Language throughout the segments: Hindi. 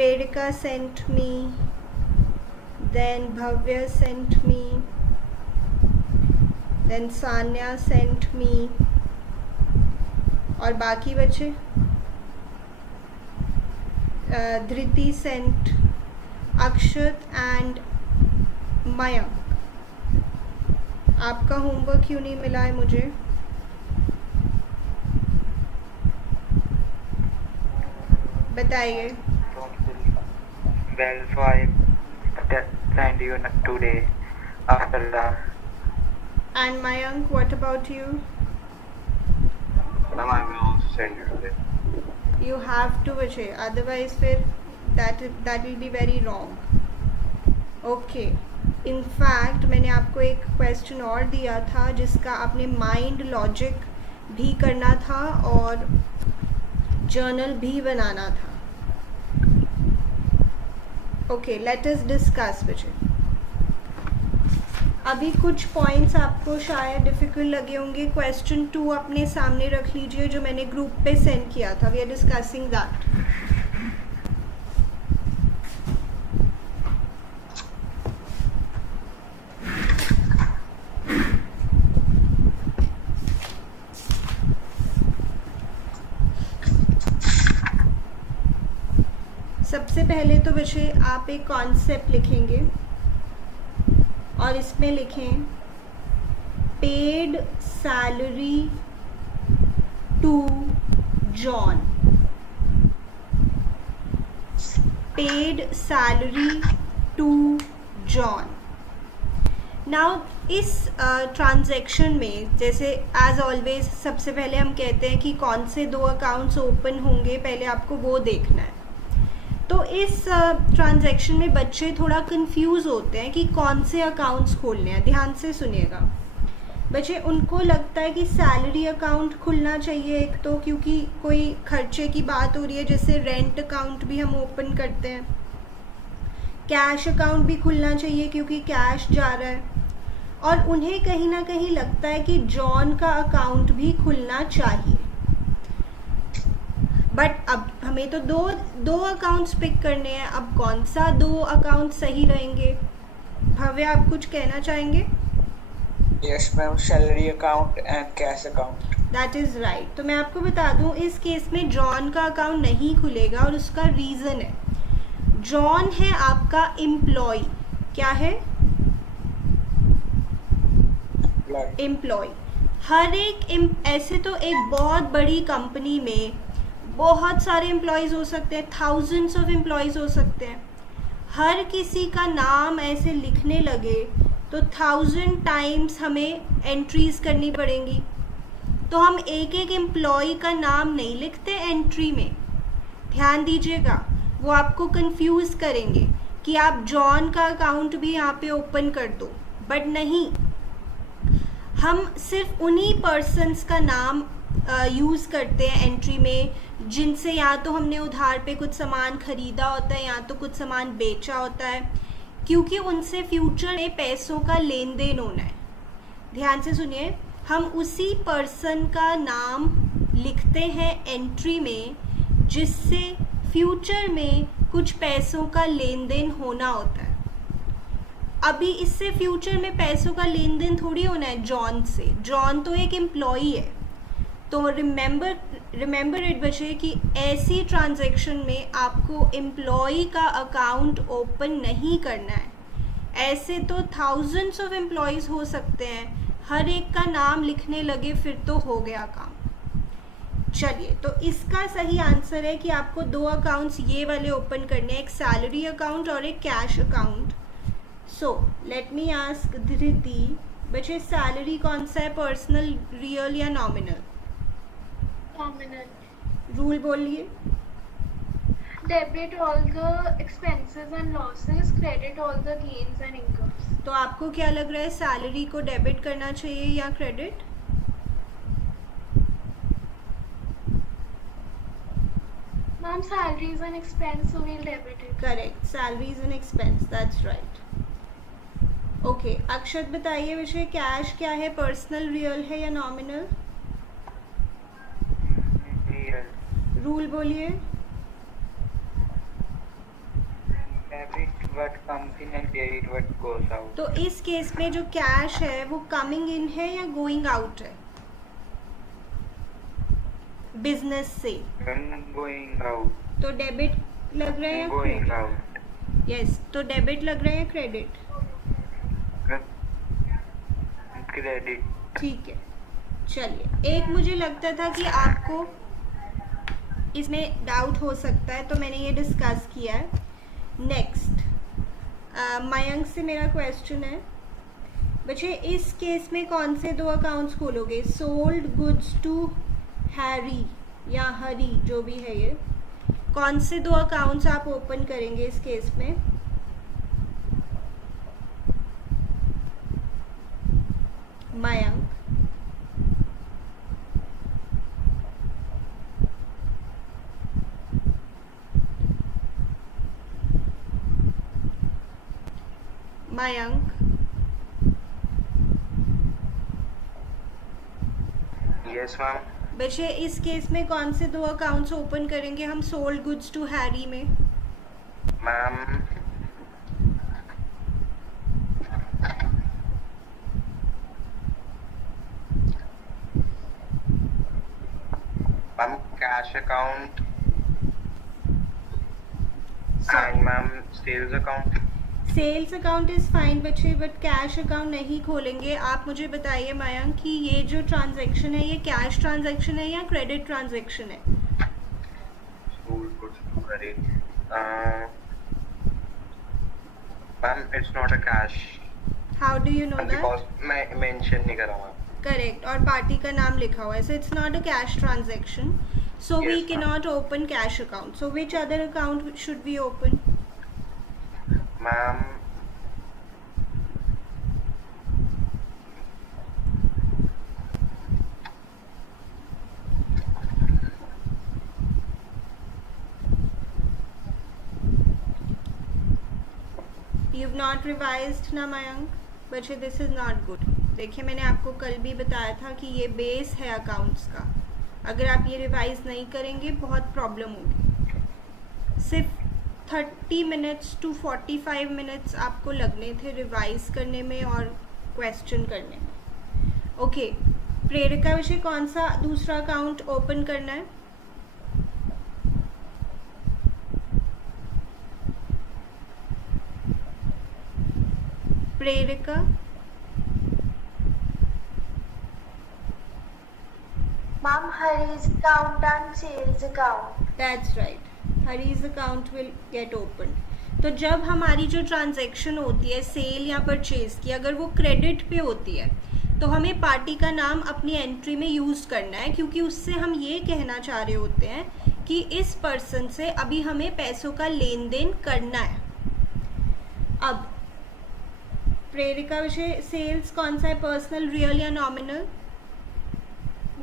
Redika sent me, then Bhavya sent me, then Sanya sent me, और बाकी बच्चे धृति sent, अक्षत and मयंक. आपका होमवर्क क्यों नहीं मिला है मुझे? बताइए. Well, so I send you today after that. And Mayank, what about you? Ma'am, I will also send you today. You have to बच्चे, otherwise फिर that will be very wrong. Okay. In fact मैंने आपको एक क्वेश्चन और दिया था जिसका आपने माइंड लॉजिक भी करना था और जर्नल भी बनाना था. ओके, लेट अस डिस्कस बच्चे. अभी कुछ पॉइंट्स आपको शायद डिफ़िकल्ट लगे होंगे. क्वेश्चन 2 अपने सामने रख लीजिए जो मैंने ग्रुप पे सेंड किया था. We are discussing that. सबसे पहले तो बच्चे आप एक कॉन्सेप्ट लिखेंगे और इसमें लिखें paid salary to John. Paid salary to John. Now इस ट्रांजैक्शन में जैसे एज ऑलवेज सबसे पहले हम कहते हैं कि कौन से 2 अकाउंट्स ओपन होंगे, पहले आपको वो देखना है. तो इस ट्रांजैक्शन में बच्चे थोड़ा कंफ्यूज होते हैं कि कौन से अकाउंट्स खोलने हैं. ध्यान से सुनिएगा बच्चे. उनको लगता है कि सैलरी अकाउंट खुलना चाहिए एक तो, क्योंकि कोई खर्चे की बात हो रही है, जैसे रेंट अकाउंट भी हम ओपन करते हैं. कैश अकाउंट भी खुलना चाहिए क्योंकि कैश जा रहा है. और उन्हें कहीं ना कहीं लगता है कि जॉन का अकाउंट भी खुलना चाहिए. बट अब हमें तो दो अकाउंट्स पिक करने हैं. अब कौन सा 2 अकाउंट सही रहेंगे? भव्य, आप कुछ कहना चाहेंगे? Yes ma'am, salary account and cash account. That is right. तो मैं आपको बता दूं इस केस में जॉन का अकाउंट नहीं खुलेगा और उसका रीज़न है, जॉन है आपका एम्प्लॉय. क्या है? एम्प्लॉय. हर एक ऐसे तो एक बहुत बड़ी कंपनी में बहुत सारे एम्प्लॉयज़ हो सकते हैं, थाउजेंड्स ऑफ एम्प्लॉयज़ हो सकते हैं. हर किसी का नाम ऐसे लिखने लगे तो 1000 टाइम्स हमें एंट्रीज करनी पड़ेंगी. तो हम एक एक एम्प्लॉय का नाम नहीं लिखते एंट्री में. ध्यान दीजिएगा, वो आपको कंफ्यूज करेंगे कि आप जॉन का अकाउंट भी यहाँ पे ओपन कर दो. बट नहीं, हम सिर्फ उन्हीं पर्सन्स का नाम यूज़ करते हैं एंट्री में जिनसे या तो हमने उधार पे कुछ सामान ख़रीदा होता है या तो कुछ सामान बेचा होता है, क्योंकि उनसे फ्यूचर में पैसों का लेन देन होना है. ध्यान से सुनिए, हम उसी पर्सन का नाम लिखते हैं एंट्री में जिससे फ्यूचर में कुछ पैसों का लेन देन होना होता है. अभी इससे फ्यूचर में पैसों का लेन देन थोड़ी होना है जॉन से. जॉन तो एक एम्प्लॉई है. तो रिमेंबर इट बच्चे कि ऐसी ट्रांजैक्शन में आपको एम्प्लॉई का अकाउंट ओपन नहीं करना है. ऐसे तो थाउजेंड्स ऑफ एम्प्लॉयज़ हो सकते हैं, हर एक का नाम लिखने लगे फिर तो हो गया काम. चलिए, तो इसका सही आंसर है कि आपको 2 अकाउंट्स ये वाले ओपन करने हैं, एक सैलरी अकाउंट और एक cash account. So let me ask Dhriti बच्चे, सैलरी कौन सा है, पर्सनल, रियल या नॉमिनल? नॉमिनल. रूल बोलिए. Debit all the expenses and losses, credit all the gains and incomes. तो आपको क्या लग रहा है, सैलरी को डेबिट करना चाहिए या credit? Ma'am, salary is an expense, so we'll debit it. Correct, salary is an expense, that's right. Okay, Akshat बताइए विषय, कैश क्या है, पर्सनल, रियल है या नॉमिनल? Real. रूल बोलिए. what comes in and debit what goes out. तो इस केस में जो कैश है वो कमिंग इन है या गोइंग आउट है बिजनेस से? Going out. तो डेबिट लग रहा है या Going क्रेडिट? out. यस, तो डेबिट लग रहा है या क्रेडिट? Credit. ठीक है, चलिए। एक मुझे लगता था कि आपको इसमें डाउट हो सकता है तो मैंने ये डिस्कस किया है। नेक्स्ट मयंक से मेरा क्वेश्चन है, बच्चे इस केस में कौन से दो अकाउंट्स खोलोगे? सोल्ड गुड्स टू हैरी या हरी, जो भी है ये, कौन से दो अकाउंट्स आप ओपन करेंगे इस केस में? Mayank, Mayank, Yes, ma'am. बच्चे इस केस में कौन से दो अकाउंट्स ओपन करेंगे हम सोल्ड गुड्स टू हैरी में? Ma'am. Ma'am, cash account and ma'am sales account. Sales account is fine बच्चे, बट कैश अकाउंट नहीं खोलेंगे। आप मुझे बताइए मयंक कि ये जो ट्रांजैक्शन है ये कैश ट्रांजैक्शन है या क्रेडिट ट्रांजैक्शन है? Sold goods to credit. Ma'am, it's not a cash. How do you know that? Because मैं mention नहीं करा ma'am. करेक्ट, और पार्टी का नाम लिखा हुआ है, so it's not a cash transaction, so we Yes, can not open cash account. So which other account should we open? Ma'am, You've not revised ना मयंक? बच्चे दिस इज़ नॉट गुड। देखिए मैंने आपको कल भी बताया था कि ये बेस है अकाउंट्स का, अगर आप ये रिवाइज नहीं करेंगे बहुत प्रॉब्लम होगी। सिर्फ 30 मिनट्स टू 45 मिनट्स आपको लगने थे रिवाइज करने में और क्वेश्चन करने में। ओके, प्रेरिका विषय कौन सा दूसरा अकाउंट ओपन करना है? Prerika, Ma'am, Hari's account and sales account. That's right, Hari's account will get open. तो जब हमारी जो ट्रांजैक्शन होती है सेल या परचेज की, अगर वो क्रेडिट पे होती है तो हमें पार्टी का नाम अपनी एंट्री में यूज़ करना है, क्योंकि उससे हम ये कहना चाह रहे होते हैं कि इस पर्सन से अभी हमें पैसों का लेन देन करना है। अब प्रेरिका विषय सेल्स कौन सा है, पर्सनल, रियल या नॉमिनल?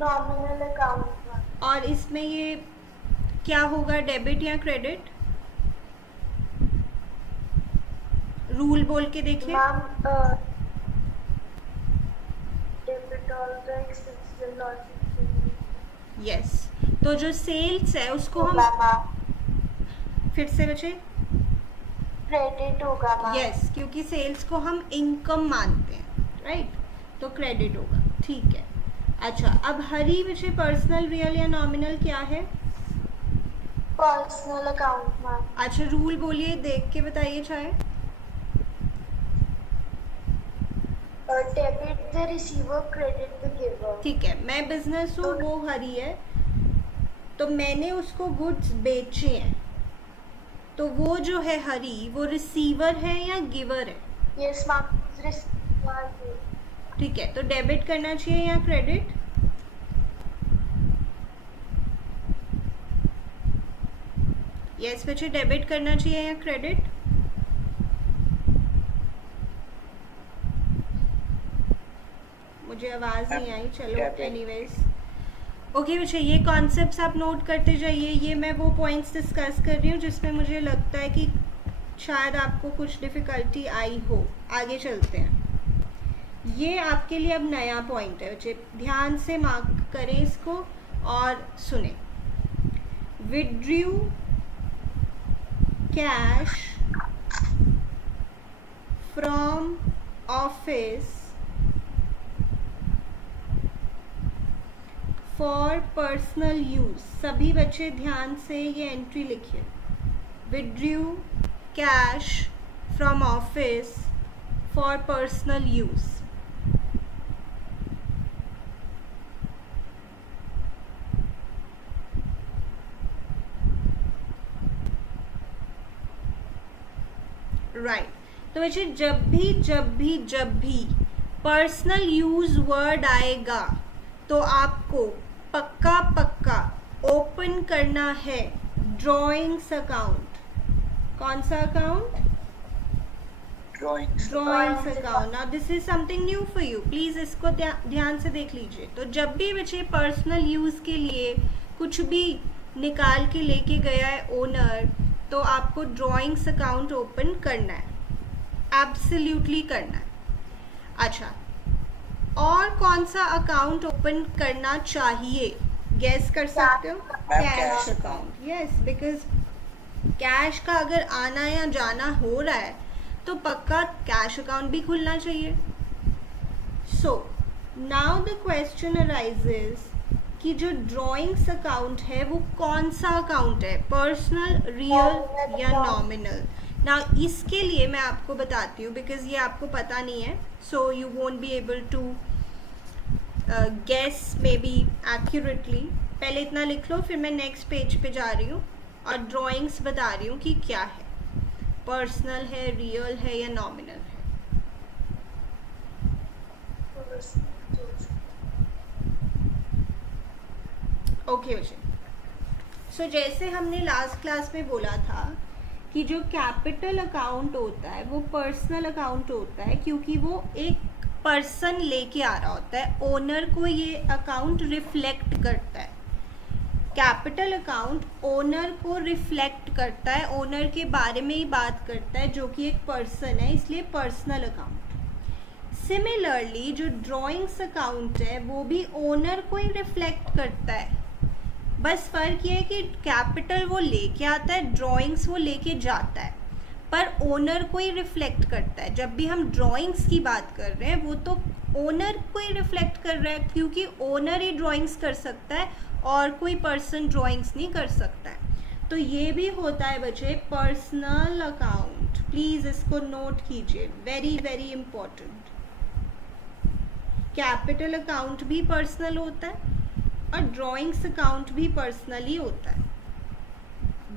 Nominal account, ma'am. और इसमें ये क्या होगा, डेबिट या क्रेडिट? रूल बोल के देखिए। Ma'am, debit all the expenses and losses. Yes, तो जो सेल्स है उसको हम होगा ma'am. फिर से बचे। Credit होगा ma'am. यस, क्योंकि सेल्स को हम इनकम मानते हैं, राइट, तो क्रेडिट होगा। ठीक है, अच्छा अब हरी विषय पर्सनल, रियल या नॉमिनल क्या है? Personal account, ma'am. अच्छा रूल बोलिए, देख के बताइए चाहे। Debit the receiver, credit the giver. ठीक है, मैं बिजनेस हूँ, वो हरी है, तो मैंने उसको गुड्स बेचे हैं, तो वो जो है हरी वो रिसीवर है या गिवर है? Yes, ma'am. Receiver. ठीक है, तो डेबिट करना चाहिए या क्रेडिट? यस बच्चे, डेबिट करना चाहिए या क्रेडिट? मुझे आवाज़ नहीं आई, चलो Debit. एनीवेज। ओके बच्चे, ये कॉन्सेप्ट्स आप नोट करते जाइए। ये मैं वो पॉइंट्स डिस्कस कर रही हूँ जिसमें मुझे लगता है कि शायद आपको कुछ डिफ़िकल्टी आई हो। आगे चलते हैं। ये आपके लिए अब नया पॉइंट है बच्चे, ध्यान से मार्क करें इसको और सुने। Withdrew cash from office for personal use. सभी बच्चे ध्यान से ये एंट्री लिखिए। Withdrew cash from office for personal use. Right. तो बच्चे जब भी पर्सनल यूज वर्ड आएगा तो आपको पक्का ओपन करना है ड्रॉइंग्स अकाउंट। कौन सा account? Drawings. Drawings account. Now this is something new for you, please इसको ध्यान से देख लीजिए। तो जब भी बच्चे पर्सनल यूज के लिए कुछ भी निकाल के लेके गया है ओनर, तो आपको ड्रॉइंग्स अकाउंट ओपन करना है, एब्सोल्युटली करना है। अच्छा, और कौन सा अकाउंट ओपन करना चाहिए? गैस कर सकते हो? Cash cash account. Yes, because cash का अगर आना या जाना हो रहा है तो पक्का कैश अकाउंट भी खुलना चाहिए। So now the question arises कि जो ड्रॉइंग्स अकाउंट है वो कौन सा अकाउंट है, पर्सनल, रियल या नॉमिनल? ना इसके लिए मैं आपको बताती हूँ, बिकॉज ये आपको पता नहीं है, so you won't be able to guess maybe accurately. पहले इतना लिख लो, फिर मैं नेक्स्ट पेज पे जा रही हूँ और ड्रॉइंग्स बता रही हूँ कि क्या है, पर्सनल है, रियल है या नॉमिनल है। ओके बच्चे, सो जैसे हमने लास्ट क्लास में बोला था कि जो कैपिटल अकाउंट होता है वो पर्सनल अकाउंट होता है, क्योंकि वो एक पर्सन लेके आ रहा होता है, ओनर को ये अकाउंट रिफ्लेक्ट करता है। कैपिटल अकाउंट ओनर को रिफ्लेक्ट करता है, ओनर के बारे में ही बात करता है, जो कि एक पर्सन है, इसलिए पर्सनल अकाउंट। सिमिलरली जो ड्रॉइंग्स अकाउंट है वो भी ओनर को ही रिफ्लेक्ट करता है, बस फर्क ये है कि कैपिटल वो लेके आता है, ड्रॉइंग्स वो लेके जाता है, पर ओनर को ही रिफ्लेक्ट करता है। जब भी हम ड्रॉइंग्स की बात कर रहे हैं वो तो ओनर को ही रिफ्लेक्ट कर रहा है, क्योंकि ओनर ही ड्रॉइंग्स कर सकता है और कोई पर्सन ड्रॉइंग्स नहीं कर सकता है। तो ये भी होता है बच्चे पर्सनल अकाउंट, प्लीज इसको नोट कीजिए, very very important. Capital account भी पर्सनल होता है और ड्रॉइंग्स अकाउंट भी पर्सनल ही होता है,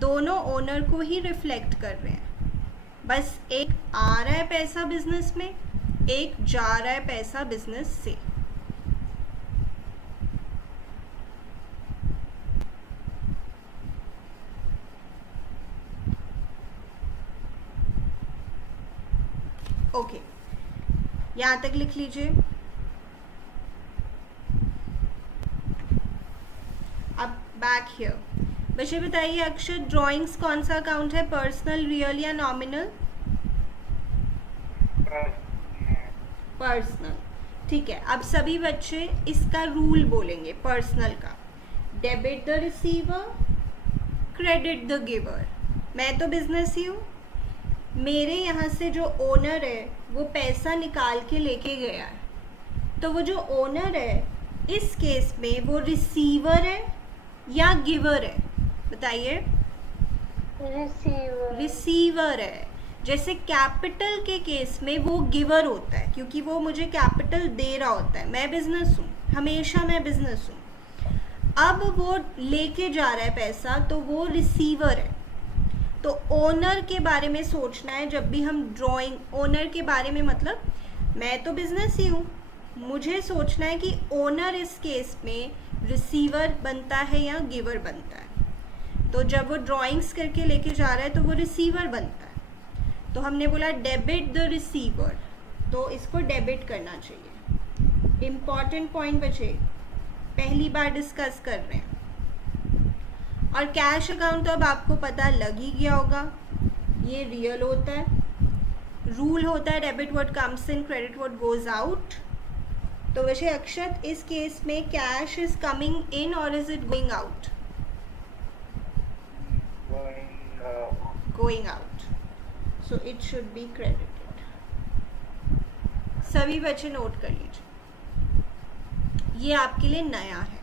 दोनों ओनर को ही रिफ्लेक्ट कर रहे हैं। बस एक आ रहा है पैसा बिजनेस में, एक जा रहा है पैसा बिजनेस से। ओके, यहां तक लिख लीजिए। अब बैक हियर बच्चे बताइए, अक्षर ड्राइंग्स कौन सा अकाउंट है, पर्सनल, रियल या नॉमिनल? पर्सनल। ठीक है, अब सभी बच्चे इसका रूल बोलेंगे पर्सनल का। Debit the receiver, credit the giver. मैं तो बिजनेस ही हूँ, मेरे यहाँ से जो ओनर है वो पैसा निकाल के लेके गया है, तो वो जो ओनर है इस केस में वो रिसीवर है या गिवर है? बताइए। रिसीवर है। जैसे कैपिटल के केस में वो गिवर होता है, क्योंकि वो मुझे कैपिटल दे रहा होता है, मैं बिजनेस हूँ, हमेशा मैं बिजनेस हूँ। अब वो लेके जा रहा है पैसा, तो वो रिसीवर है। तो ओनर के बारे में सोचना है जब भी हम ड्राइंग, ओनर के बारे में मतलब मैं तो बिजनेस ही हूँ, मुझे सोचना है कि ओनर इस केस में रिसीवर बनता है या गिवर बनता है। तो जब वो ड्राइंग्स करके लेके जा रहा है तो वो रिसीवर बनता है। तो हमने बोला डेबिट द रिसीवर, तो इसको डेबिट करना चाहिए। इम्पॉर्टेंट पॉइंट बचे, पहली बार डिस्कस कर रहे हैं। और कैश अकाउंट तो अब आपको पता लग ही गया होगा, ये रियल होता है। रूल होता है debit what comes in, credit what goes out. तो वैसे अक्षत इस केस में कैश इज कमिंग इन और is it going out? Going out, so it should be credited. सभी बच्चे नोट कर लीजिए, ये आपके लिए नया है।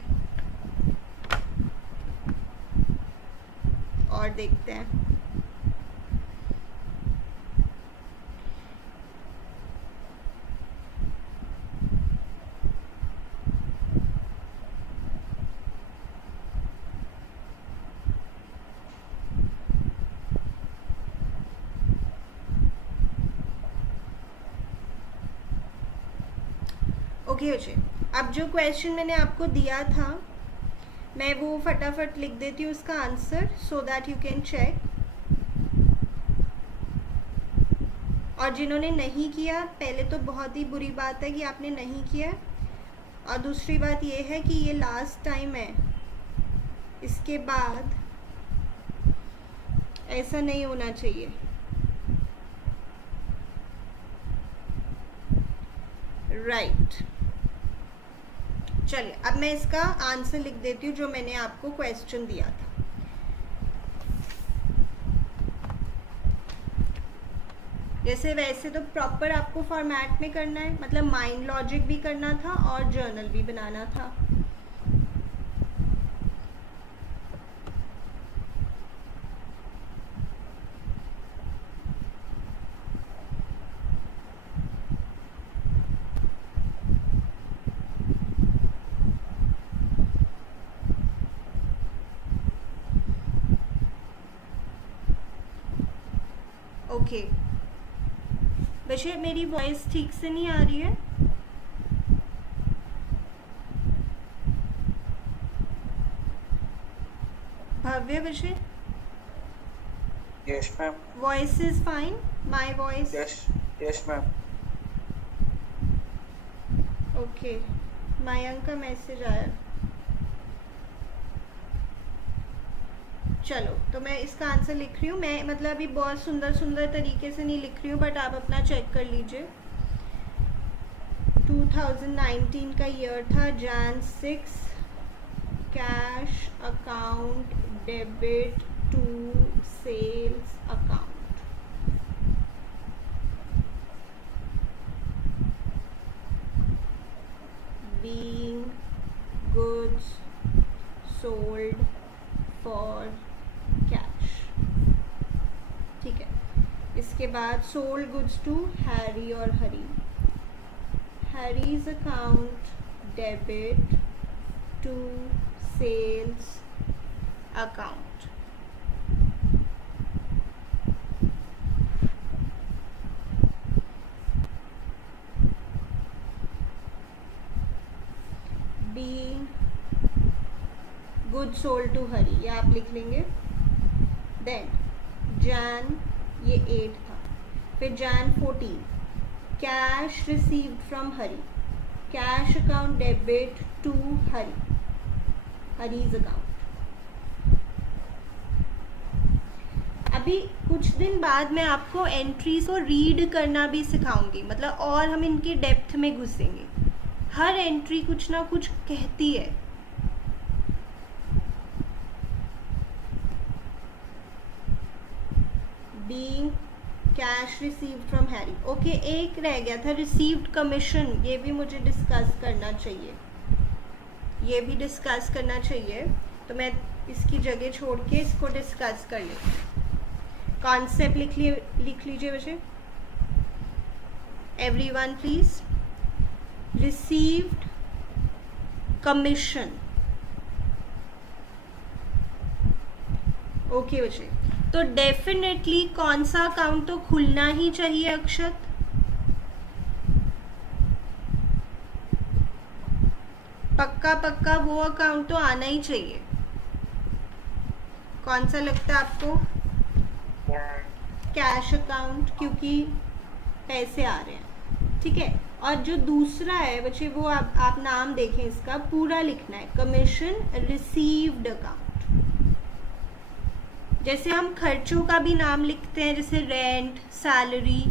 और देखते हैं, ओके बच्चे, अब जो क्वेश्चन मैंने आपको दिया था मैं वो फटाफट लिख देती हूँ उसका answer, so that you can check. और जिन्होंने नहीं किया, पहले तो बहुत ही बुरी बात है कि आपने नहीं किया, और दूसरी बात ये है कि ये लास्ट टाइम है, इसके बाद ऐसा नहीं होना चाहिए। राइट, चलिए अब मैं इसका आंसर लिख देती हूँ जो मैंने आपको क्वेश्चन दिया था। जैसे वैसे तो प्रॉपर आपको फॉर्मेट में करना है, मतलब माइंड लॉजिक भी करना था और जर्नल भी बनाना था। ओके बच्चे, मेरी वॉइस ठीक से नहीं आ रही है? भव्य बच्चे, Yes, ma'am. Voice is fine, my voice? Yes, ma'am. Okay, Mayank का मैसेज आया। चलो, तो मैं इसका आंसर लिख रही हूँ। मैं मतलब अभी बहुत सुंदर सुंदर तरीके से नहीं लिख रही हूँ, बट आप अपना चेक कर लीजिए। 2019 का ईयर था, Jan 6, cash account debit to sales account. Being goods sold for cash, ठीक है। इसके बाद सोल्ड गुड्स टू हैरी और Hari, Harry's account debit to sales account. Being good sold to Hari, ये आप लिख लेंगे। देन Jan, ये 8 था, फिर Jan 14, cash received from Hari, cash account debit to Hari, Hari's account. अभी कुछ दिन बाद मैं आपको एंट्रीज को रीड करना भी सिखाऊंगी, मतलब और हम इनकी डेप्थ में घुसेंगे। हर एंट्री कुछ ना कुछ कहती है। Being cash received from Harry, okay. एक रह गया था, रिसीव्ड कमीशन, ये भी मुझे डिस्कस करना चाहिए, ये भी डिस्कस करना चाहिए। तो मैं इसकी जगह छोड़ के इसको डिस्कस कर लेती हूँ। कॉन्सेप्ट लिख लीजिए बच्चे, everyone please. Received commission, okay बच्चे। तो डेफिनेटली कौन सा अकाउंट तो खुलना ही चाहिए अक्षत? पक्का पक्का वो अकाउंट तो आना ही चाहिए। कौन सा लगता है आपको? कैश अकाउंट, क्योंकि पैसे आ रहे हैं, ठीक है। और जो दूसरा है बच्चे, वो आप नाम देखें, इसका पूरा लिखना है, कमीशन रिसीव्ड अकाउंट। जैसे हम खर्चों का भी नाम लिखते हैं, जैसे रेंट, सैलरी,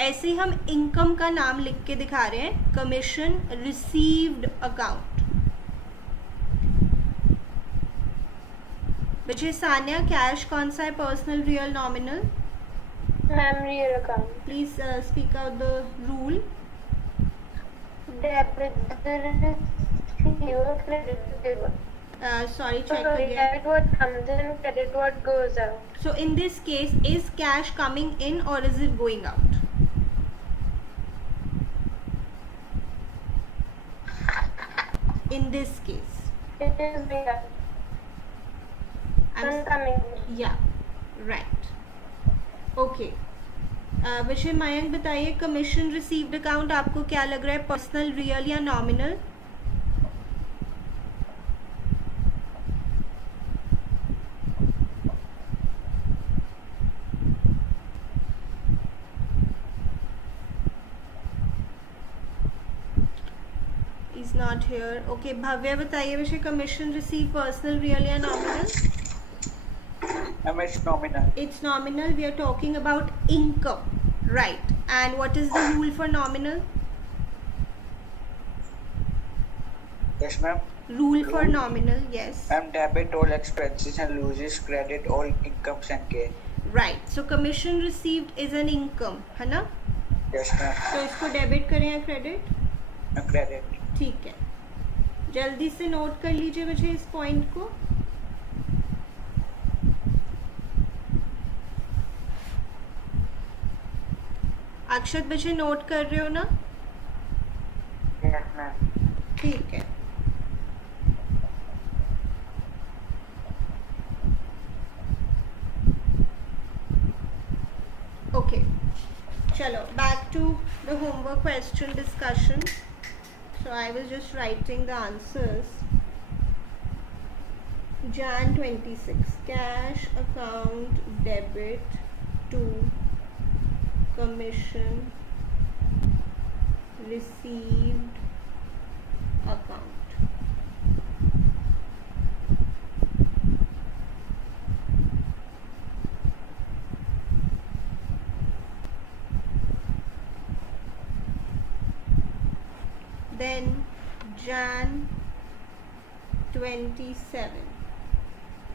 ऐसे हम इनकम का नाम लिख के दिखा रहे हैं, कमीशन रिसीव्ड अकाउंट। बच्चे, सानिया, कैश कौन सा है, personal, real, nominal? Ma'am real account. Please speak out the rule. debit the receiver, credit the giver. Sorry, So check sorry, again. debit what comes in, credit what goes out. So in this case, is cash coming in or is it going out? In this case, It is real. I'm Incoming. yeah, right. Okay. विषय मयंक बताइए, कमीशन रिसीव्ड अकाउंट आपको क्या लग रहा है, पर्सनल, रियल या nominal? Is not here. Okay, Bhavya बताइए विषय, कमीशन रिसीव पर्सनल, रियल या nominal? It's nominal. It's nominal. We are talking about income, right? And what is the rule for nominal? Yes, ma'am. Rule for nominal, yes. Ma'am, debit all expenses and loses, credit all incomes and gain. Right. So commission received is an income, है ना? Yes, ma'am. तो इसको डेबिट करें या क्रेडिट? Credit. ठीक है, जल्दी से नोट कर लीजिए मुझे इस पॉइंट को. अक्षत बच्चे नोट कर रहे हो ना? Yes, ma'am. ठीक है. Okay, चलो back to the homework question discussion. So I was just writing the answers. Jan 26, cash account debit to commission received account. Then Jan 27,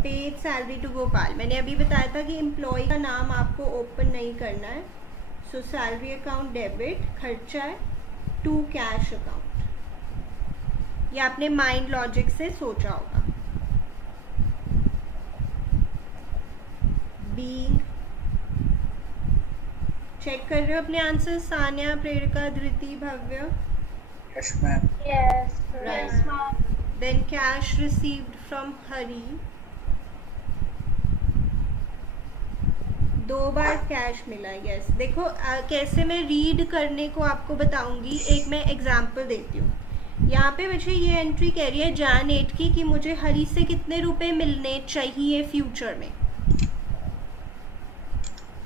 paid salary to Gopal. मैंने अभी बताया था कि एम्प्लॉय का नाम आपको ओपन नहीं करना है. सो सैलरी अकाउंट डेबिट, खर्चा है, टू कैश अकाउंट. ये आपने माइंड लॉजिक से सोचा होगा. बीइंग, चेक कर रहे हो अपने answer? Sanya, प्रेरिका, Dhriti, Bhavya. Yes, ma'am. Yes. Right. Yes, ma'am. Then cash received from Hari. 2 bar cash मिला. यस, देखो कैसे मैं रीड करने को आपको बताऊंगी. एक मैं एग्जांपल देती हूँ. यहाँ पे मुझे ये एंट्री कह रही है Jan 8 की कि मुझे हरी से कितने रुपए मिलने चाहिए फ्यूचर में.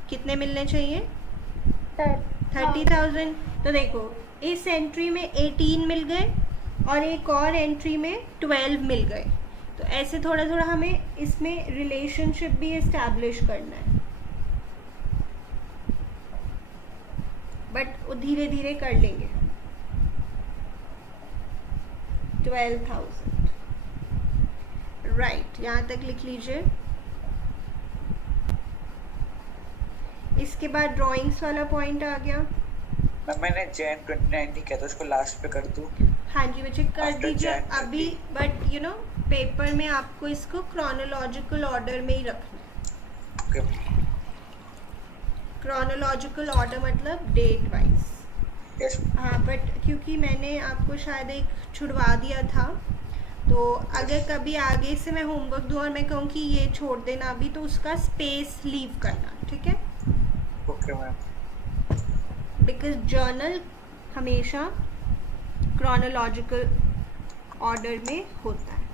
कितने मिलने चाहिए? 30,000. तो देखो इस एंट्री में 18 मिल गए और एक और एंट्री में 12 मिल गए. तो ऐसे थोड़ा थोड़ा हमें इसमें रिलेशनशिप भी एस्टैब्लिश करना है, बट धीरे धीरे कर लेंगे. 12,000, राइट. यहाँ तक लिख लीजिए. इसके बाद ड्राइंग्स वाला पॉइंट आ गया. मैम, मैंने Jan 29 नहीं किया था, उसको लास्ट पे कर दूं? हाँ जी बच्चे, कर After दीजिए Jan 30. अभी. बट यू नो पेपर में आपको इसको क्रोनोलॉजिकल ऑर्डर में ही रखना है. Okay. क्रोनोलॉजिकल ऑर्डर मतलब डेट वाइज. Yes. हाँ, बट क्योंकि मैंने आपको शायद एक छुड़वा दिया था, तो अगर कभी आगे से मैं होमवर्क दूँ और मैं कहूँ कि ये छोड़ देना अभी, तो उसका स्पेस लीव करना. ठीक है? Okay, ma'am. बिकॉज जर्नल हमेशा क्रोनोलॉजिकल ऑर्डर में होता है.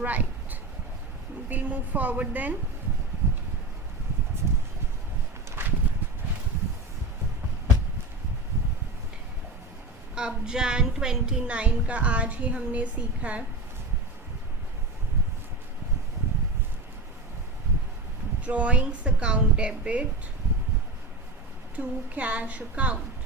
Right, we'll move forward then. अब Jan 29 का आज ही हमने सीखा है. Drawings account debit to cash account.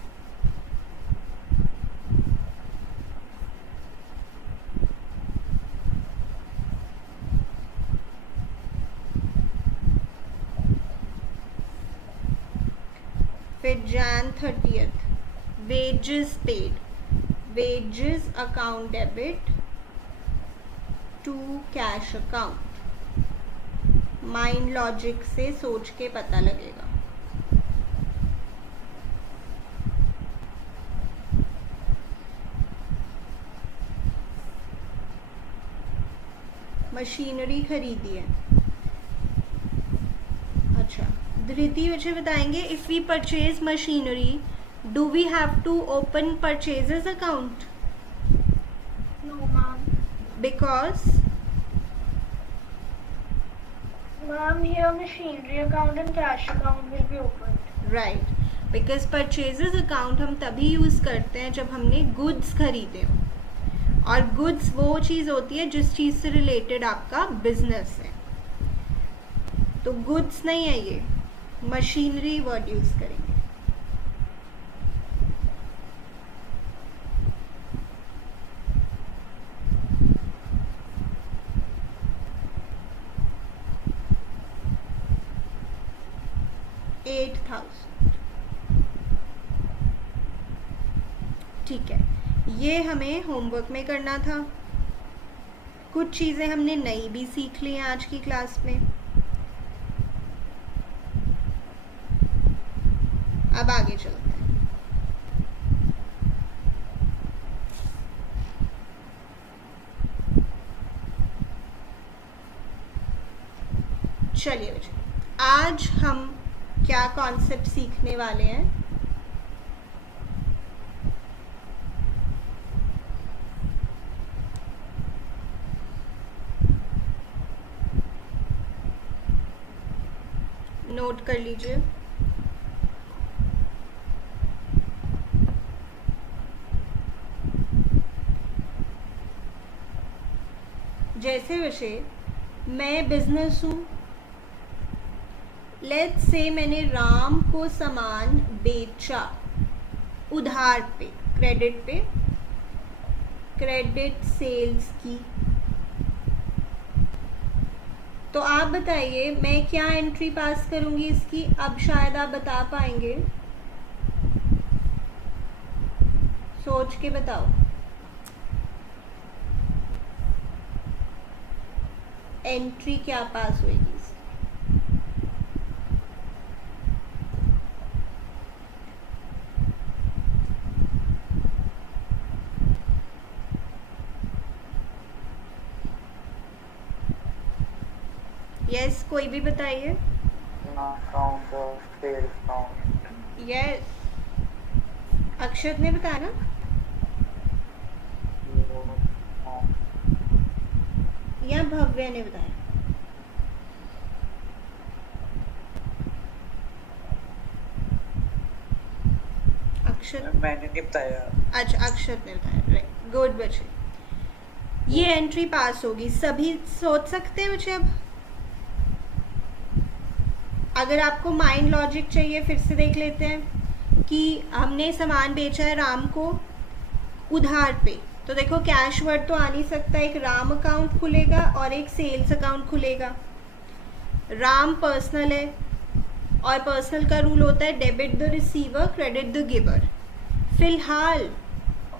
फिर Jan 30th wages paid, wages account debit to cash account. Mind logic से सोच के पता लगेगा. मशीनरी खरीदी है. अच्छा, धृति मुझे बताएंगे, if we purchase machinery do we have to open purchases account? No, ma'am. Because Ma'am, here machinery account and cash account will be opened. Right, because purchases account हम तभी यूज़ करते हैं जब हमने गुड्स खरीदे हो, और गुड्स वो चीज़ होती है जिस चीज़ से रिलेटेड आपका बिजनेस है. तो गुड्स नहीं है ये, मशीनरी वर्ड यूज़ करेंगे. ठीक है, ये हमें होमवर्क में करना था. कुछ चीज़ें हमने नई भी सीख ली हैं आज की क्लास में. अब आगे चलते हैं. चलिए बच्चे, आज हम क्या कॉन्सेप्ट सीखने वाले हैं? नोट कर लीजिए. जैसे वैसे मैं बिजनेस हूँ, लेट्स से मैंने राम को सामान बेचा उधार पे, क्रेडिट सेल्स की. तो आप बताइए मैं क्या एंट्री पास करूंगी इसकी? अब शायद आप बता पाएंगे, सोच के बताओ. एंट्री क्या पास होगी इसकी? यस, कोई भी बताइए. Count of sales count. Yes, Akshat ने बताया ना. या भव्य ने बताया? अक्षत, मैंने नहीं बताया. अच्छा अक्षत ने बताया. राइट, गुड बच्चे. ये एंट्री पास होगी. सभी सोच सकते हैं बच्चे. अब अगर आपको माइंड लॉजिक चाहिए, फिर से देख लेते हैं कि हमने सामान बेचा है राम को उधार पे. तो देखो कैश वर्ड तो आ नहीं सकता. एक राम अकाउंट खुलेगा और एक सेल्स अकाउंट खुलेगा. राम पर्सनल है और पर्सनल का रूल होता है debit the receiver, credit the giver. फिलहाल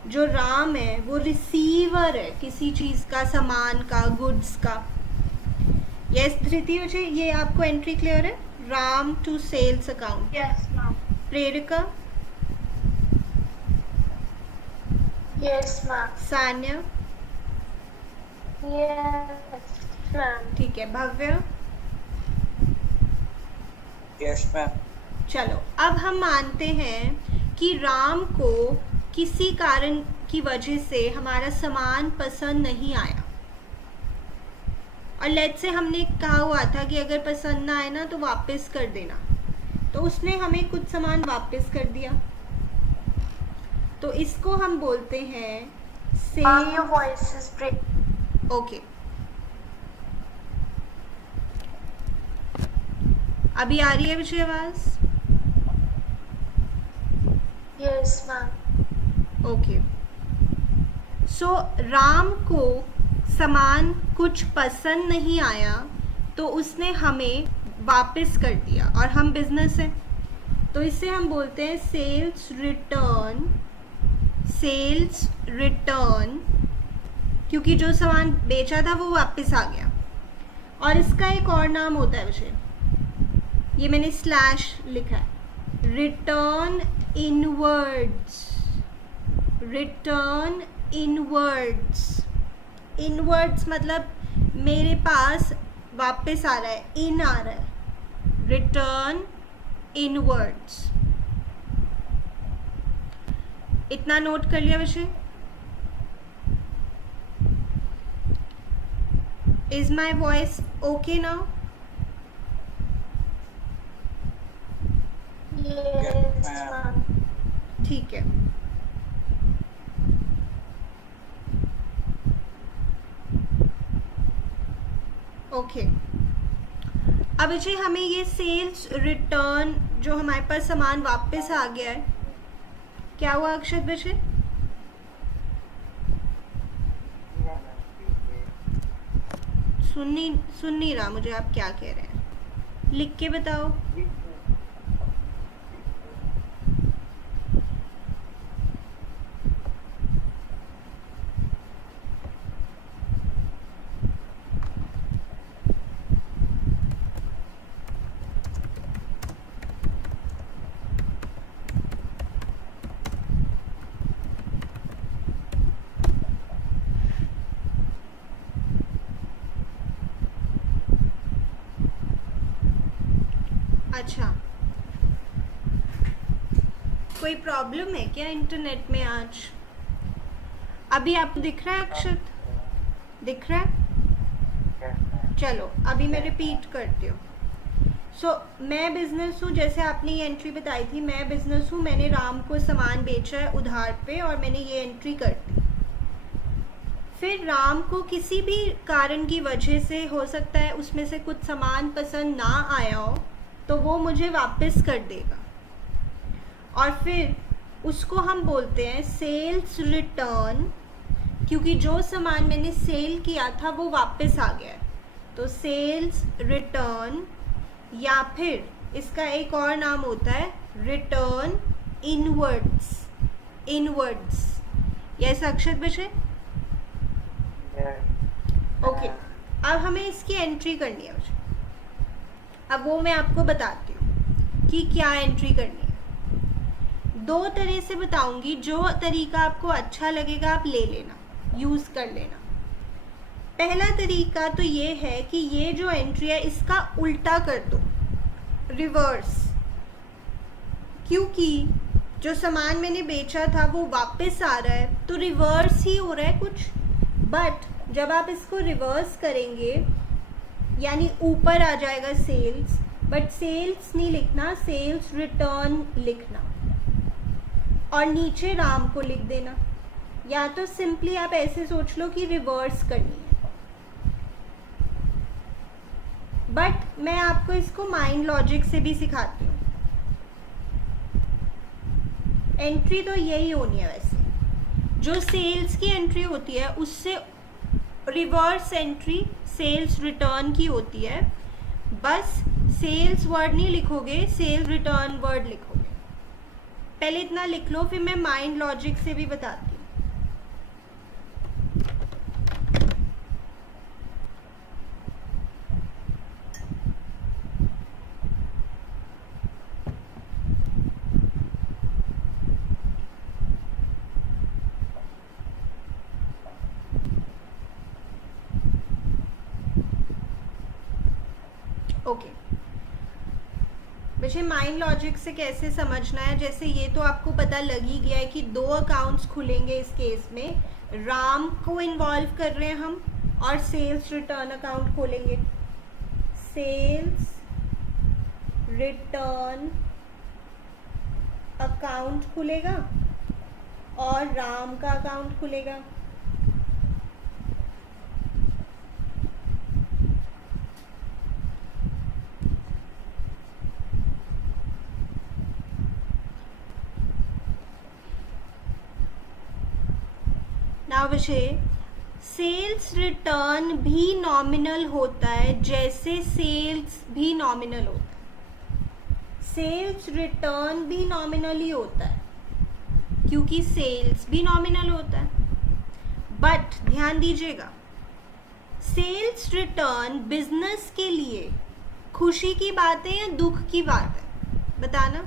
जो राम है वो रिसीवर है किसी चीज़ का, सामान का, गुड्स का. यस धृति, मुझे ये आपको एंट्री क्लियर है? Ram to sales account. Yes, ma'am. Prerika, Yes, ma'am. Sanya, Yes, ma'am. ठीक है. Bhavya, yes ma'am. चलो अब हम मानते हैं कि राम को किसी कारण की वजह से हमारा सामान पसंद नहीं आया, और लेट्स से हमने कहा हुआ था कि अगर पसंद ना आए ना तो वापस कर देना. तो उसने हमें कुछ सामान वापस कर दिया. तो इसको हम बोलते हैं Ma'am, your cell. voice is breaking. Okay, अभी आ रही है मुझे आवाज़? Yes, ma'am. ओके. सो राम को सामान कुछ पसंद नहीं आया तो उसने हमें वापस कर दिया, और हम बिजनेस हैं तो इससे हम बोलते हैं सेल्स रिटर्न, क्योंकि जो सामान बेचा था वो वापस आ गया। और इसका एक और नाम होता है वैसे, ये मैंने स्लैश लिखा है, रिटर्न इनवर्ड्स मतलब मेरे पास वापस आ रहा है, इन आ रहा है, रिटर्न इनवर्ड्स। इतना नोट कर लिया वैसे? Is my voice okay now? Yes, ma'am. ठीक है। ओके, अब अच्छा हमें ये सेल्स रिटर्न जो हमारे पास सामान वापस आ गया है, क्या हुआ अक्षत बच्चे? सुन नहीं रहा मुझे आप क्या कह रहे हैं, लिख के बताओ। अच्छा, कोई प्रॉब्लम है क्या इंटरनेट में आज? अभी आपको दिख रहा है अक्षत? दिख रहा है? चलो अभी मैं रिपीट करती हूँ। मैं बिजनेस हूँ, जैसे आपने ये एंट्री बताई थी, मैं बिजनेस हूँ, मैंने राम को सामान बेचा है उधार पे और मैंने ये एंट्री कर दी। फिर राम को किसी भी कारण की वजह से, हो सकता है उसमें से कुछ सामान पसंद ना आया हो, तो वो मुझे वापस कर देगा और फिर उसको हम बोलते हैं सेल्स रिटर्न, क्योंकि जो सामान मैंने सेल किया था वो वापस आ गया है, तो सेल्स रिटर्न। या फिर इसका एक और नाम होता है रिटर्न इनवर्ड्स। यस अक्षत बचे? ओके, अब हमें इसकी एंट्री करनी है बच्चे। अब वो मैं आपको बताती हूँ कि क्या एंट्री करनी है। दो तरह से बताऊंगी, जो तरीका आपको अच्छा लगेगा आप ले लेना, यूज़ कर लेना। पहला तरीका तो ये है कि ये जो एंट्री है इसका उल्टा कर दो, रिवर्स, क्योंकि जो सामान मैंने बेचा था वो वापस आ रहा है, तो रिवर्स ही हो रहा है कुछ। बट जब आप इसको रिवर्स करेंगे यानी ऊपर आ जाएगा सेल्स, बट सेल्स नहीं लिखना, सेल्स रिटर्न लिखना और नीचे राम को लिख देना। या तो सिंपली आप ऐसे सोच लो कि रिवर्स करनी है, बट मैं आपको इसको माइंड लॉजिक से भी सिखाती हूँ। एंट्री तो यही होनी है वैसे, जो सेल्स की एंट्री होती है उससे रिवर्स एंट्री सेल्स रिटर्न की होती है। बस सेल्स वर्ड नहीं लिखोगे, सेल्स रिटर्न वर्ड लिखोगे। पहले इतना लिख लो, फिर मैं माइंड लॉजिक से भी बताती हूँ। ओके, वैसे माइंड लॉजिक से कैसे समझना है, जैसे ये तो आपको पता लग ही गया है कि दो अकाउंट्स खुलेंगे इस केस में, राम को इन्वॉल्व कर रहे हैं हम और सेल्स रिटर्न अकाउंट खोलेंगे। सेल्स रिटर्न अकाउंट खुलेगा और राम का अकाउंट खुलेगा। नाउ विषय, सेल्स रिटर्न भी नॉमिनल होता है जैसे सेल्स भी नॉमिनल होता है। सेल्स रिटर्न भी नॉमिनली होता है, क्योंकि सेल्स भी नॉमिनल होता है। बट ध्यान दीजिएगा, सेल्स रिटर्न बिजनेस के लिए खुशी की बात है या दुख की बात है, बताना।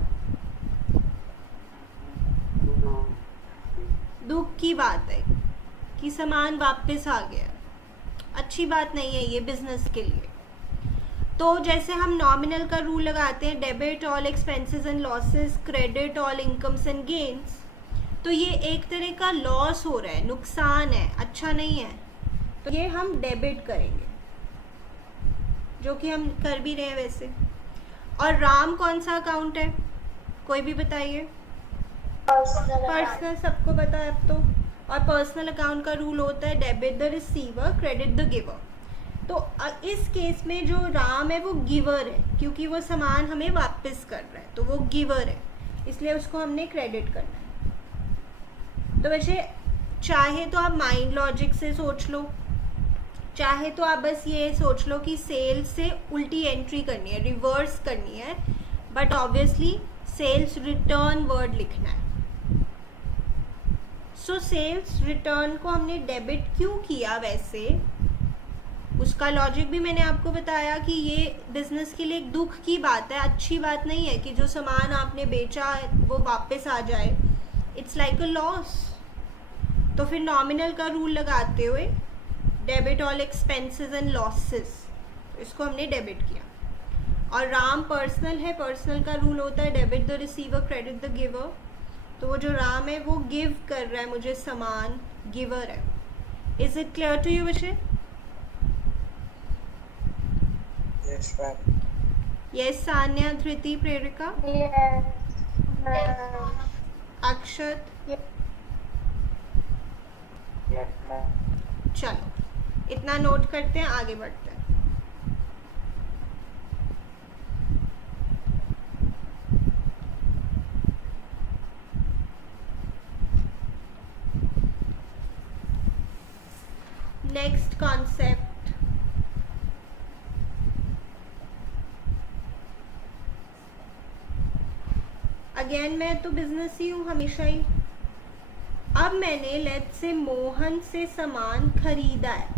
दुख की बात है कि सामान वापस आ गया, अच्छी बात नहीं है ये बिजनेस के लिए। तो जैसे हम नॉमिनल का रूल लगाते हैं, debit all expenses and losses, credit all incomes and gains, तो ये एक तरह का लॉस हो रहा है, नुकसान है, अच्छा नहीं है, तो ये हम डेबिट करेंगे, जो कि हम कर भी रहे हैं वैसे। और राम कौन सा अकाउंट है, कोई भी बताइए। पर्सनल सबको पता है अब तो। और पर्सनल अकाउंट का रूल होता है debit the receiver, credit the giver. तो इस केस में जो राम है वो गिवर है, क्योंकि वो सामान हमें वापस कर रहा है, तो वो गिवर है, इसलिए उसको हमने क्रेडिट करना है। तो वैसे चाहे तो आप माइंड लॉजिक से सोच लो, चाहे तो आप बस ये सोच लो कि सेल्स से उल्टी एंट्री करनी है, रिवर्स करनी है, but obviously sales return word लिखना है। सो सेल्स रिटर्न को हमने डेबिट क्यों किया, वैसे उसका लॉजिक भी मैंने आपको बताया कि ये बिजनेस के लिए एक दुख की बात है, अच्छी बात नहीं है कि जो सामान आपने बेचा वो वापस आ जाए, इट्स लाइक अ लॉस। तो फिर नॉमिनल का रूल लगाते हुए debit all expenses and losses, तो इसको हमने डेबिट किया। और राम पर्सनल है, पर्सनल का रूल होता है debit the receiver, credit the giver, तो वो जो राम है वो गिव कर रहा है मुझे सामान, गिवर है। Is it clear to you Vishay? Yes, ma'am. Yes Sanya, Dhriti, Prerika, Yes. Akshat, Yes, ma'am. चलो इतना नोट करते हैं, आगे बढ़ते हैं। नेक्स्ट कॉन्सेप्ट, अगेन मैं तो बिजनेस ही हूँ हमेशा ही। अब मैंने लेट्स से मोहन से सामान खरीदा है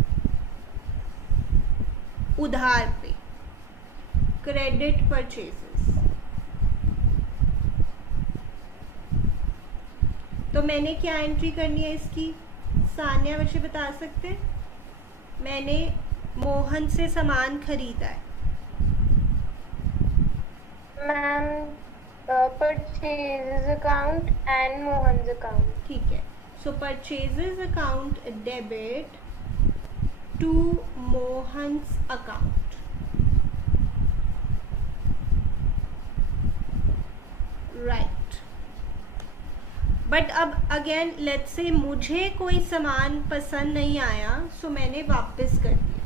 उधार पे, क्रेडिट परचेजेस। तो मैंने क्या एंट्री करनी है इसकी, सान्या वैसे बता सकते हैं। मैंने मोहन से सामान खरीदा है, Ma'am, purchases account and Mohan's account. ठीक है। So purchases account debit to Mohan's account, right. But अब अगेन लेट्स से मुझे कोई सामान पसंद नहीं आया, सो मैंने वापस कर दिया,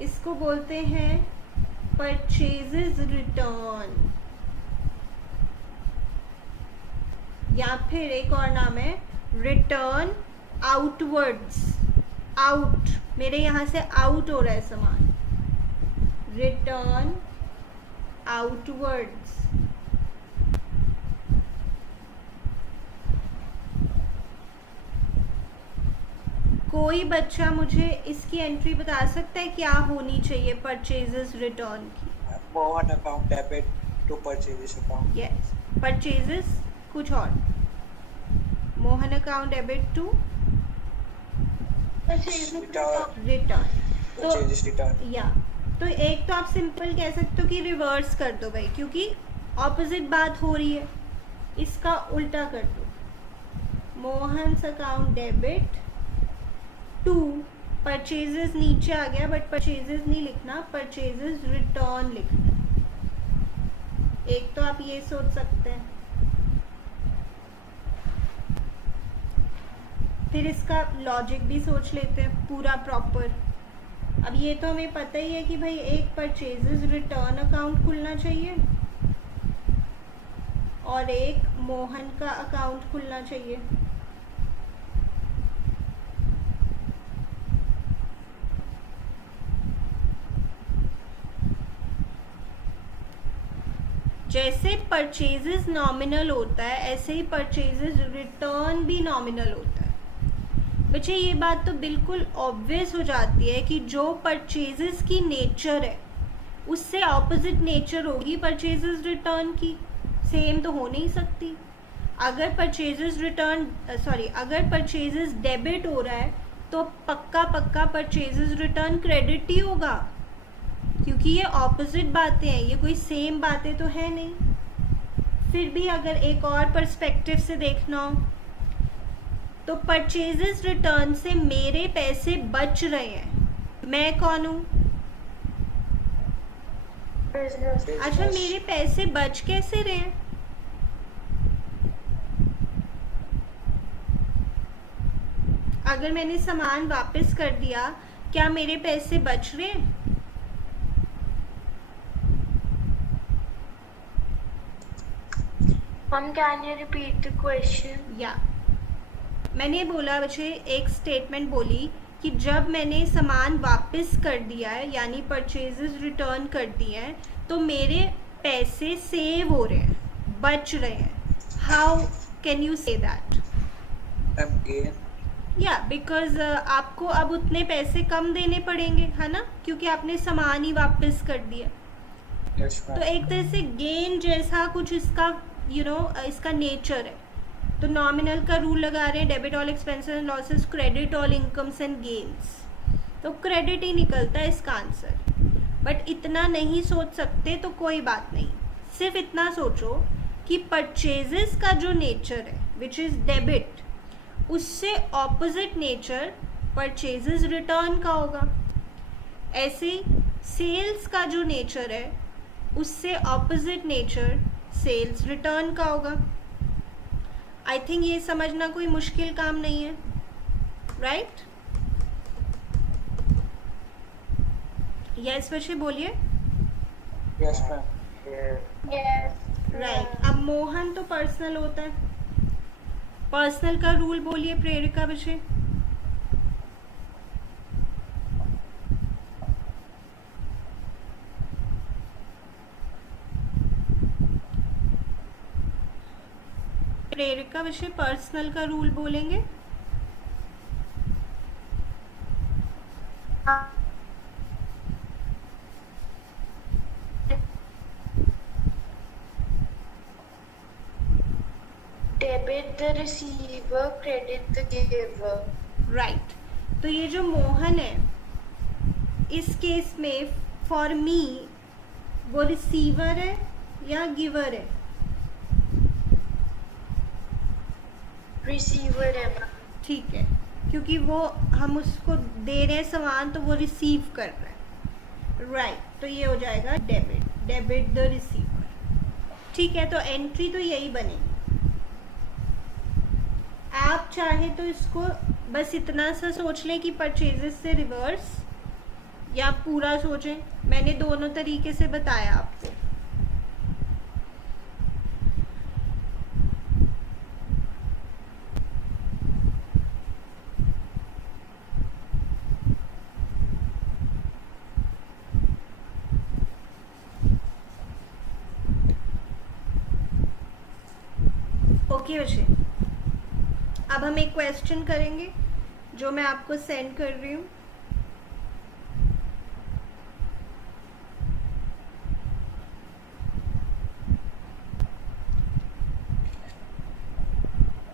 इसको बोलते हैं परचेजेस रिटर्न, या फिर एक और नाम है रिटर्न आउटवर्ड्स। आउट, मेरे यहाँ से आउट हो रहा है सामान, रिटर्न आउटवर्ड्स। कोई बच्चा मुझे इसकी एंट्री बता सकता है क्या होनी चाहिए परचेजेस रिटर्न की? Mohan account debit to purchases account. Yes, purchases कुछ और, Mohan account debit to Return. Return. तो Purchases return. या तो एक तो आप सिंपल कह सकते हो कि रिवर्स कर दो भाई, क्योंकि ऑपोजिट बात हो रही है, इसका उल्टा कर दो, Mohan's account debit to purchases, नीचे आ गया बट परचेजेस नहीं लिखना, परचेजेस रिटर्न लिखना। एक तो आप ये सोच सकते हैं। फिर इसका लॉजिक भी सोच लेते हैं पूरा प्रॉपर। अब ये तो हमें पता ही है कि भाई एक परचेजेस रिटर्न अकाउंट खुलना चाहिए और एक मोहन का अकाउंट खुलना चाहिए। जैसे परचेजेस नॉमिनल होता है ऐसे ही परचेजेस रिटर्न भी नॉमिनल होता है। बच्चे ये बात तो बिल्कुल ऑब्वियस हो जाती है कि जो परचेजेस की नेचर है उससे ऑपोजिट नेचर होगी परचेजेस रिटर्न की, सेम तो हो नहीं सकती। अगर परचेजेस अगर परचेजेस डेबिट हो रहा है तो पक्का परचेजेस रिटर्न क्रेडिट ही होगा, क्योंकि ये ऑपोजिट बातें हैं, ये कोई सेम बातें तो है नहीं। फिर भी अगर एक और पर्सपेक्टिव से देखना हो तो परचेजेस रिटर्न से मेरे पैसे बच रहे हैं, मैं कौन हूँ? अच्छा, मेरे पैसे बच कैसे रहे हैं? अगर मैंने सामान वापस कर दिया, क्या मेरे पैसे बच रहे हैं? Can you repeat the question? या मैंने बोला बच्चे, एक स्टेटमेंट बोली कि जब मैंने सामान वापस कर दिया है यानी परचेजेस रिटर्न कर दिए हैं तो मेरे पैसे सेव हो रहे हैं, बच रहे हैं। How can you say that? Again. या बिकॉज आपको अब उतने पैसे कम देने पड़ेंगे, है ना, क्योंकि आपने सामान ही वापस कर दिया। Yes, तो ma'am. एक तरह से गेन जैसा कुछ इसका इसका नेचर है। तो नॉमिनल का रूल लगा रहे हैं, debit all expenses and losses, credit all incomes and gains, तो क्रेडिट ही निकलता है इसका आंसर। बट इतना नहीं सोच सकते तो कोई बात नहीं, सिर्फ इतना सोचो कि परचेजेस का जो नेचर है विच इज़ डेबिट, उससे ऑपोजिट नेचर परचेजेस रिटर्न का होगा। ऐसे सेल्स का जो नेचर है उससे ऑपोजिट नेचर सेल्स रिटर्न का होगा। आई थिंक ये समझना कोई मुश्किल काम नहीं है, राइट? यस बच्चे बोलिए। Yes, ma'am. Yes. राइट। अब मोहन तो पर्सनल होता है, पर्सनल का रूल बोलिए प्रेरिका बच्चे। प्रेरिका बच्चे पर्सनल का रूल बोलेंगे। Debit the receiver, credit the giver. Right. तो ये जो मोहन है इस केस में फॉर मी वो रिसीवर है या गिवर है? Receiver है ma'am. ठीक है, क्योंकि वो हम उसको दे रहे हैं सामान तो वो रिसीव कर रहा है, राइट। तो ये हो जाएगा डेबिट द रिसीवर। ठीक है, तो एंट्री तो यही बनेगी। आप चाहे तो इसको बस इतना सा सोच लें कि परचेजेस से रिवर्स, या पूरा सोचें, मैंने दोनों तरीके से बताया आपको। ओके बच्चे, अब हम एक क्वेश्चन करेंगे जो मैं आपको सेंड कर रही हूँ।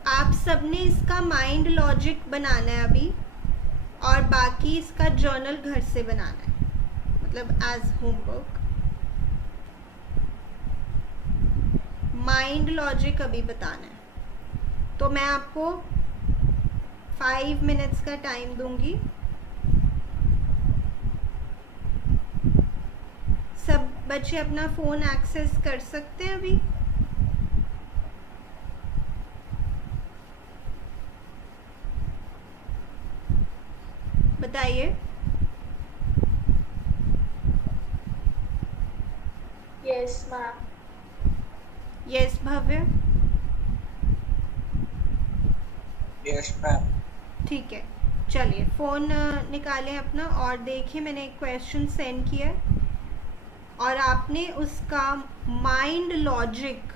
आप सबने इसका माइंड लॉजिक बनाना है अभी, और बाकी इसका जर्नल घर से बनाना है, मतलब एज होमवर्क। माइंड लॉजिक अभी बताना है, तो मैं आपको 5 मिनट्स का टाइम दूंगी। सब बच्चे अपना फ़ोन एक्सेस कर सकते हैं अभी? बताइए। Yes ma'am. यस भव्य। Yes, ma'am. ठीक है, चलिए फ़ोन निकालें अपना और देखिए, मैंने एक क्वेश्चन सेंड किया है और आपने उसका माइंड लॉजिक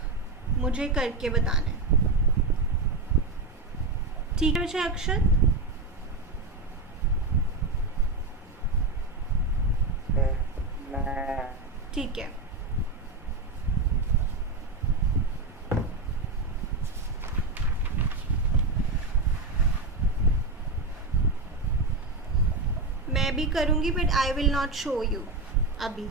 मुझे करके बताना है, ठीक है विषय अक्षत? ठीक है। मैं भी करूँगी but I will not show you अभी।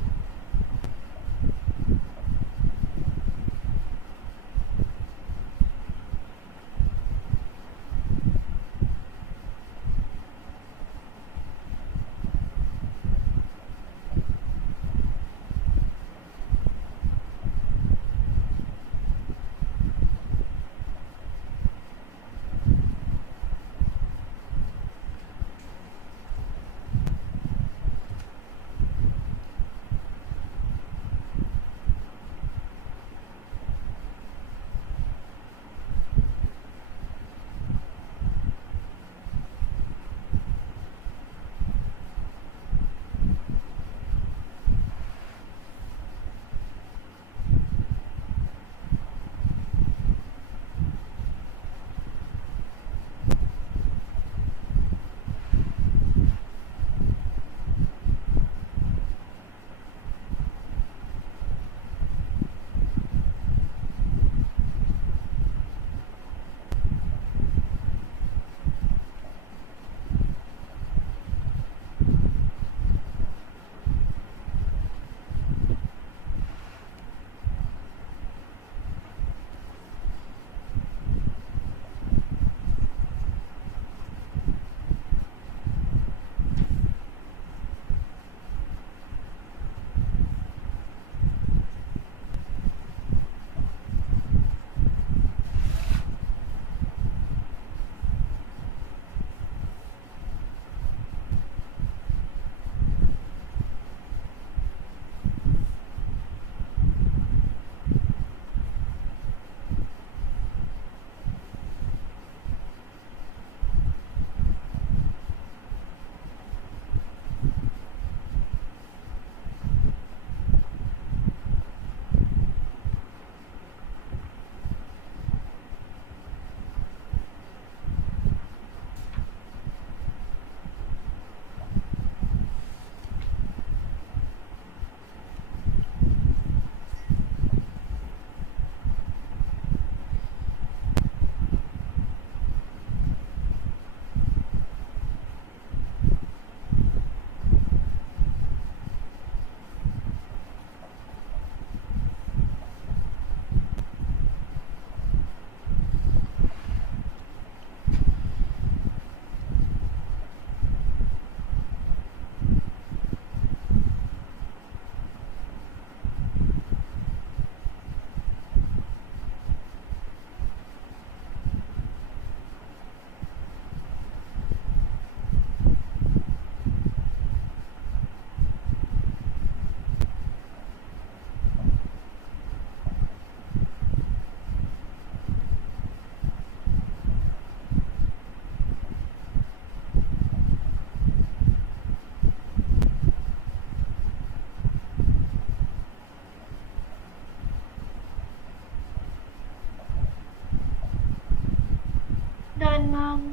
Done, ma'am.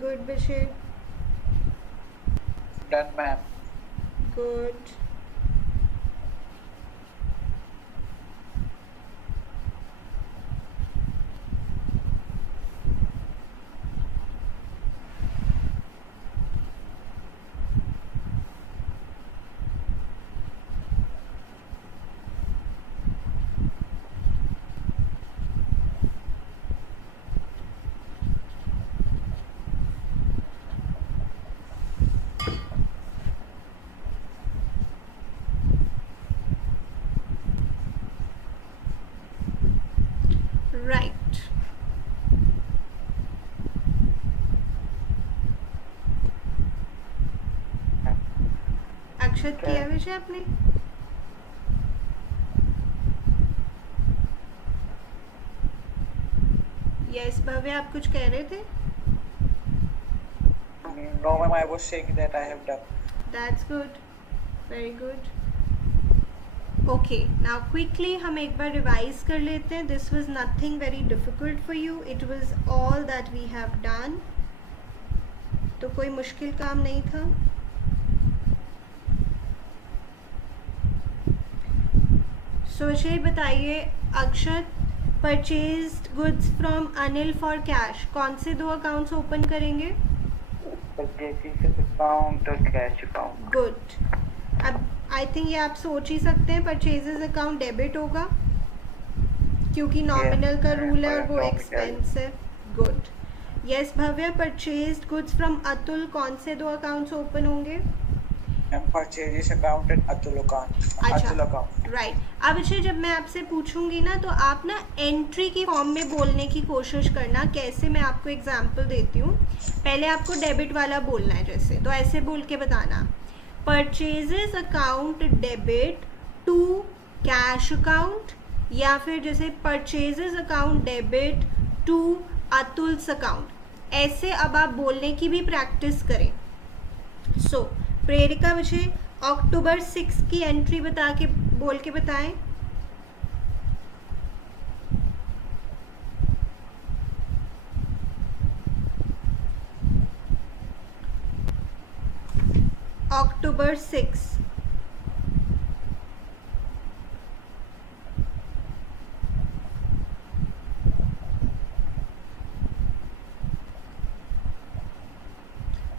गुड विषय, Done, ma'am. गुड। राइट, अक्षत किया विषय आपने? यस भव्य, आप कुछ कह रहे थे? No, ma'am, I was saying that I have done. That's good, very good. Okay, now quickly हम एक बार रिवाइज कर लेते हैं. This was nothing very difficult for you, it was all that we have done. तो कोई मुश्किल काम नहीं था. सोचिए, बताइए. Akshat, purchased goods from Anil for cash, कौन से 2 अकाउंट्स ओपन करेंगे? Purchases account और cash account. गुड. अब आई थिंक ये आप सोच ही सकते हैं परचेजेस अकाउंट डेबिट होगा क्योंकि नॉमिनल का रूल है और वो nominal. एक्सपेंस है. Good. Yes Bhavya, purchased goods from Atul, कौन से 2 अकाउंट्स ओपन होंगे? And purchases account and Atul account. Atul account. Right. अब अच्छा, जब मैं आपसे पूछूंगी ना तो आप ना एंट्री की फॉर्म में बोलने की कोशिश करना. कैसे, मैं आपको एग्जांपल देती हूँ. पहले आपको डेबिट वाला बोलना है जैसे, तो ऐसे बोल के बताना. Purchases account debit to cash account, या फिर जैसे purchases account debit to Atul's account. ऐसे अब आप बोलने की भी प्रैक्टिस करें. सो प्रेरिका मुझे अक्टूबर 6 की एंट्री बता के बोल के बताएं. अक्टूबर 6.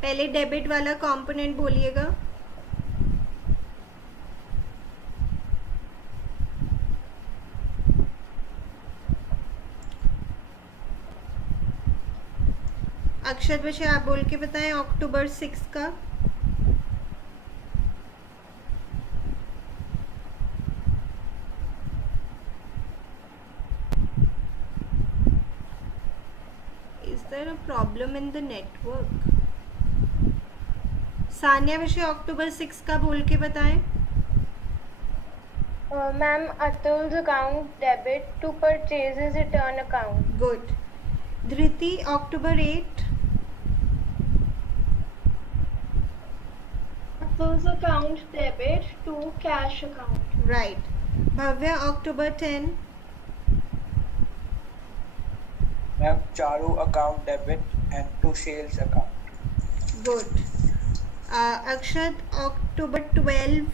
पहले डेबिट वाला कंपोनेंट बोलिएगा. अक्षत बच्चे आप बोल के बताएं अक्टूबर 6 का. Is there a problem in the network? Sanya विषय अक्टूबर 6 का बोल के बताएं. Ma'am, Atul's account debit to purchases return account. Good. Dhriti October 8. Atul's account debit to cash account. Right. Bhavya October 10. Ma'am, Charu account debit and to sales account. Good. Akshat October 12.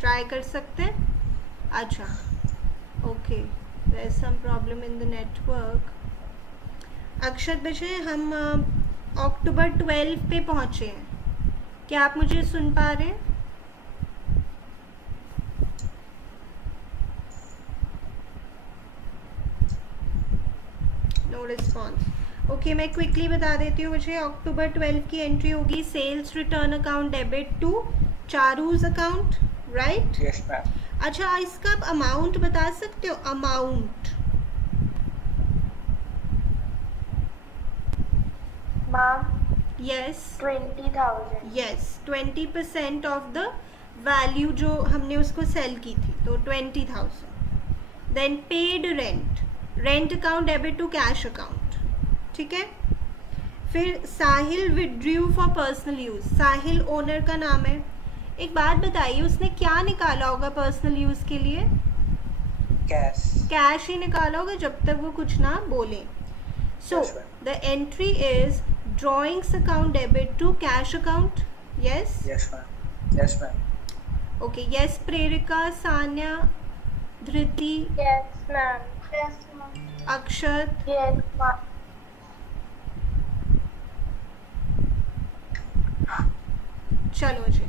Try कर सकते हैं. अच्छा, okay, there is some problem in the network. Akshat बच्चे हम अक्टूबर 12 पे पहुंचे हैं. क्या आप मुझे सुन पा रहे हैं? No response. ओके, मैं क्विकली बता देती हूँ. मुझे अक्टूबर 12 की एंट्री होगी sales return account debit to Charu's account. Right. Yes, ma'am. अच्छा, इसका आप अमाउंट बता सकते हो? Amount. Ma'am, yes. 20,000. Yes, 20% off the value जो हमने उसको सेल की थी, तो 20,000. Then paid rent, rent account debit to cash account. ठीक है. फिर Sahil withdrew for personal use. Sahil owner का नाम है. एक बात बताइए, उसने क्या निकाला होगा पर्सनल यूज के लिए? Cash. कैश ही निकाला होगा जब तक वो कुछ ना बोले. So Yes, ma'am. The entry is drawings account debit to cash account. Yes. Yes, ma'am. Yes, ma'am. Okay. Yes Prerika, Sanya, Dhriti, Yes, ma'am. Yes, ma'am. Akshat. Yes, ma'am. चलो जी.